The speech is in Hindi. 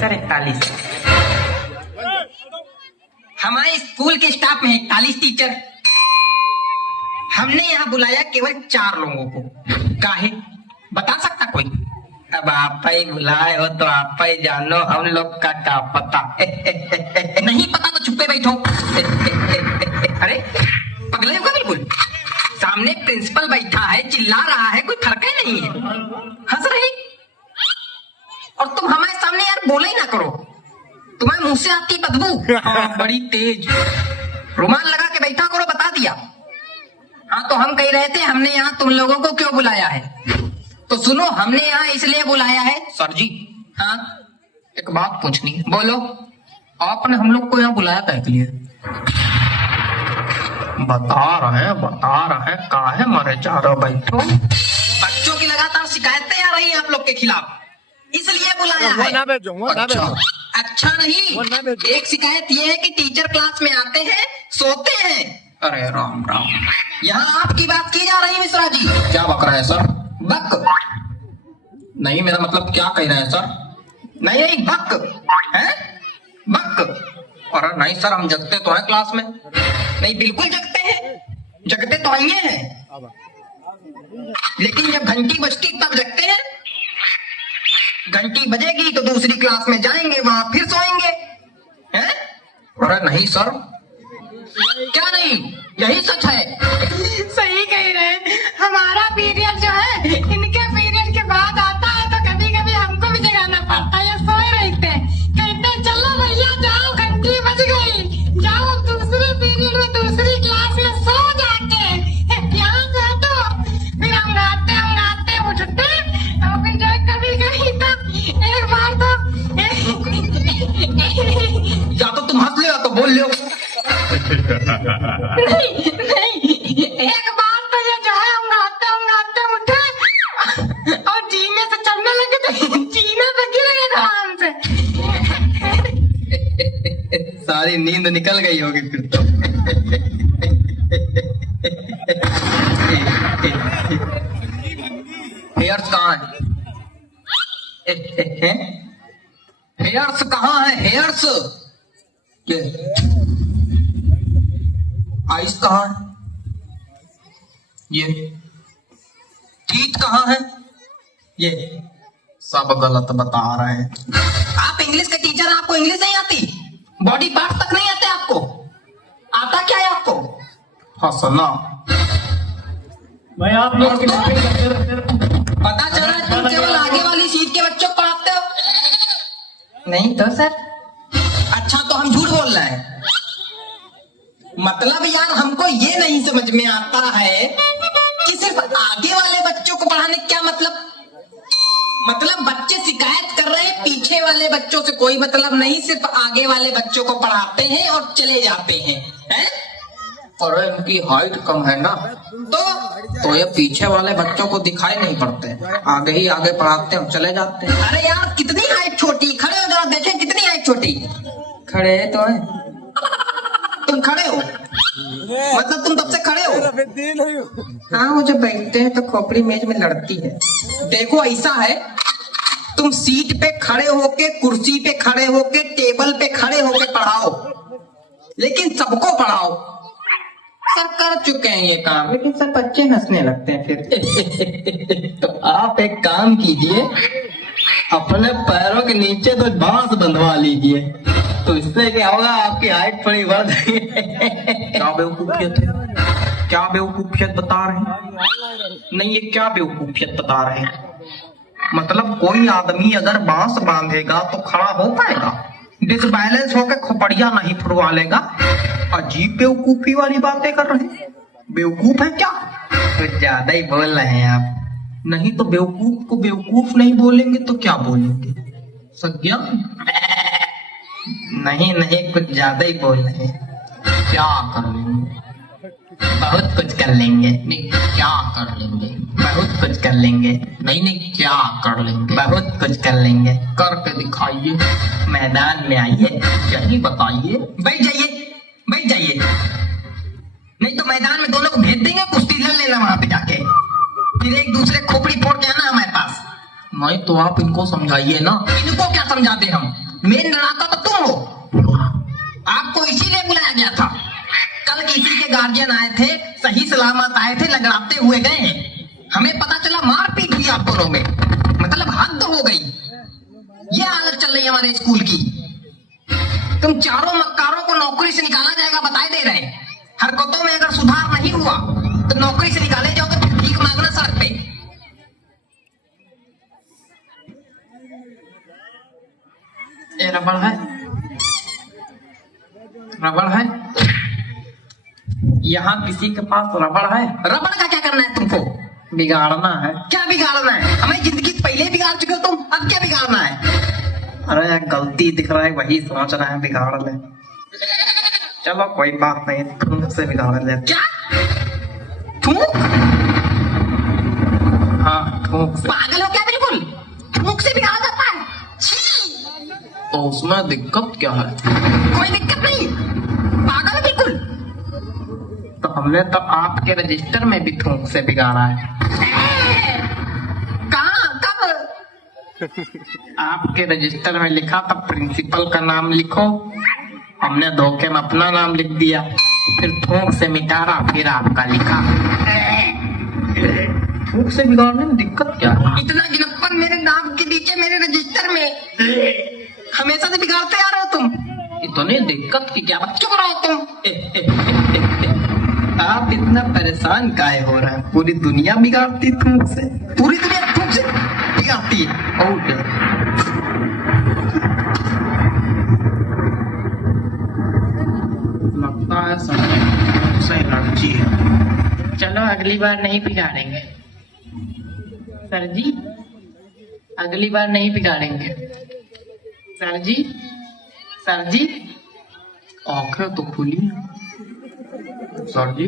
सर 41। हमारे स्कूल के स्टाफ में 41 टीचर। हमने यहाँ बुलाया केवल 4 लोगों को। काहे बता सकता कोई? अब आप ही बुलाए हो तो आप ही जानो, हम लोग का क्या पता। नहीं पता तो चुप्पे बैठो। अरे पगले हो क्या बिल्कुल? सामने प्रिंसिपल बैठा है, चिल्ला रहा है, कोई फर्क ही नहीं है। हंस रही और तुम हमारे सामने यार बोले ही ना करो, तुम्हारे मुंह से आती बदबू बड़ी तेज। रुमाल लगा के बैठा करो, बता दिया। हाँ तो हम कह रहे थे हमने यहाँ तुम लोगों को क्यों बुलाया है, तो सुनो हमने यहाँ इसलिए बुलाया है। सर जी हाँ एक बात पूछनी है। बोलो। आपने हम लोग को यहाँ बुलाया था इसलिए। बता रहे काहे मरे चारों बैठो। बच्चों की लगातार शिकायतें आ रही हैं आप लोग के खिलाफ, इसलिए बुलाया है। अच्छा नहीं, एक शिकायत ये है कि टीचर क्लास में आते हैं सोते हैं। अरे राम राम, यहाँ आपकी बात की जा रही है मिश्रा जी। क्या बक रहा है सर? बक नहीं, मेरा मतलब क्या कह रहे हैं सर? नहीं बक है, बक। अरे नहीं सर, हम जगते तो हैं क्लास में। नहीं बिल्कुल जगते हैं, जगते तो आइए हैं, लेकिन जब घंटी बजती तब जगते हैं। घंटी बजेगी तो दूसरी क्लास में जाएंगे, वहां फिर सोएंगे हैं? अरे नहीं सर। क्या नहीं, यही सच है। सही कह रहे हैं। हमारा पीरियड जो है इनके पीरियड के बाद आता है, तो कभी कभी हमको भी जगाना पड़ता है। सोए रहते हैं, कहते हैं चलो भैया जाओ, घंटी बज गई, जाओ दूसरे पीरियड में दूसरी क्लास में सो जाते हैं। यहाँ से तो फिर हम गाते उठते, और फिर जो कभी कभी तो एक बार तो या तो तुम हंस ले तो बोल लो। नहीं, एक बार तो ये जो है हम गाते उठे और जीने से चढ़ने लगे, तो जीने पे गिर गए थे हमसे। सारी नींद निकल गई होगी फिर तो। हेयर्स कहाँ है? हेयर्स कहाँ है? हेयर्स ये आइस कहाँ है? ये टीथ कहाँ है? ये सब गलत बता रहे हैं। आप इंग्लिश के टीचर, आपको इंग्लिश नहीं आती? बॉडी पार्ट तक नहीं आते आपको? आता क्या है आपको? हंसना मैं आप लोग पता चल रहा है तुम केवल आगे वाली सीट के बच्चों को पढ़ाते हो। नहीं तो सर। अच्छा तो हम झूठ बोल रहे हैं? मतलब यार हमको ये नहीं समझ में आता है कि सिर्फ आगे वाले बच्चों को पढ़ाने क्या मतलब बच्चे शिकायत कर रहे हैं, पीछे वाले बच्चों से कोई मतलब नहीं, सिर्फ आगे वाले बच्चों को पढ़ाते हैं और चले जाते हैं, हैं? और इनकी हाइट कम है ना, तो ये पीछे वाले बच्चों को दिखाई नहीं पड़ते, आगे ही आगे पढ़ाते हैं और चले जाते हैं। अरे यार कितनी हाइट छोटी, खड़े हो जाओ देखें कितनी हाइट छोटी। खड़े है तो है, तुम खड़े हो मतलब तुम तब से खड़े हो? हाँ वो जब बैठते हैं तो खोपड़ी मेज में लड़ती है। देखो ऐसा है, तुम सीट पे खड़े होके, कुर्सी पे खड़े होके, टेबल पे खड़े होके पढ़ाओ, लेकिन सबको पढ़ाओ। सर कर चुके हैं ये काम, लेकिन सर बच्चे हंसने लगते हैं फिर। तो आप एक काम कीजिए, अपने पैरों के नीचे तो बांस बंधवा लीजिए, तो इससे क्या होगा, आपकी हाइट थोड़ी बढ़ जाएगी। क्या बेवकूफियत है, क्या बेवकूफियत बता रहे हैं? नहीं ये क्या बेवकूफियत बता रहे हैं? मतलब कोई आदमी अगर बांस बांधेगा तो खड़ा हो पाएगा, डिसबैलेंस होकर खोपड़िया नहीं फुरवा लेगा। अजीब बेवकूफी वाली बातें कर रहे हैं। बेवकूफ है क्या? कुछ ज्यादा ही बोल रहे हैं आप। नहीं तो बेवकूफ को बेवकूफ नहीं बोलेंगे तो क्या बोलेंगे? सज्ञान? नहीं कुछ ज्यादा ही बोल रहे हैं। क्या कर लेंगे? बहुत कुछ कर लेंगे। नहीं क्या कर लेंगे? बहुत कुछ कर लेंगे। नहीं क्या कर लेंगे? बहुत कुछ कर लेंगे। करके दिखाइए, मैदान में आइए, यही बताइए। बैठ जाइए। नहीं तो मैदान में दोनों को भेज देंगे, कुश्ती लड़ लेना वहां पे जाके, फिर एक दूसरे खोपड़ी फोड़ के आना हमारे पास। नहीं तो आप इनको समझाइए ना। इनको क्या समझाते हम? मेन लड़ाका तो तुम हो। आपको इसीलिए बुलाया गया था। कल किसी के गार्जियन आए थे, सही सलामत आए थे, लगड़ाते हुए गए हैं। हमें पता चला मारपीट हुई आप दोनों में, मतलब हद हो गई। ये हालत चल रही है हमारे स्कूल की। तुम चारों मक्कारों को नौकरी से निकाला जाएगा बताए दे रहे। हरकतों में अगर सुधार नहीं हुआ तो नौकरी से निकाले जाओगे, तो भीख मांगना सड़क पे। ये रबड़ है, रबड़ है। यहाँ किसी के पास रबड़ है? रबड़ का क्या करना है तुमको? बिगाड़ना है। क्या बिगाड़ना है? हमारी जिंदगी पहले ही बिगाड़ चुके हो तुम, अब क्या बिगाड़ना है? अरे यार गलती दिख रहा है, वही सोच रहा है बिगाड़ ले। चलो कोई बात नहीं, थूक से बिगाड़ ले। क्या थूक? हाँ थूक से। पागल हो क्या बिल्कुल? थूक से बिगाड़ जाता है? तो उसमें दिक्कत क्या है? कोई दिक्कत नहीं, पागल है बिल्कुल। तो हमने तो आपके रजिस्टर में भी थूक से बिगाड़ा है। कहाँ? कब? आपके रजिस्टर में लिखा था प्रिंसिपल का नाम लिखो, हमने धोखे में अपना नाम लिख दिया, फिर थूक से मिटारा, फिर आपका लिखा। थूक से बिगाड़ने में दिक्कत क्या है? इतना गिनप्पन मेरे नाम के नीचे मेरे रजिस्टर में, हमेशा से बिगाड़ते आ रहे हो तुम। इतनी दिक्कत की क्या बात? चुप रहो तुम। आप इतना परेशान काहे हो रहे हैं? पूरी दुनिया बिगाड़ती थूक से, पूरी दुनिया थूक से बिगाड़ती है। और लगता है सही एलर्जी है। चलो अगली बार नहीं बिगाड़ेंगे सर जी, अगली बार नहीं बिगाड़ेंगे सर जी। सर जी आंखें तो खुली सर जी।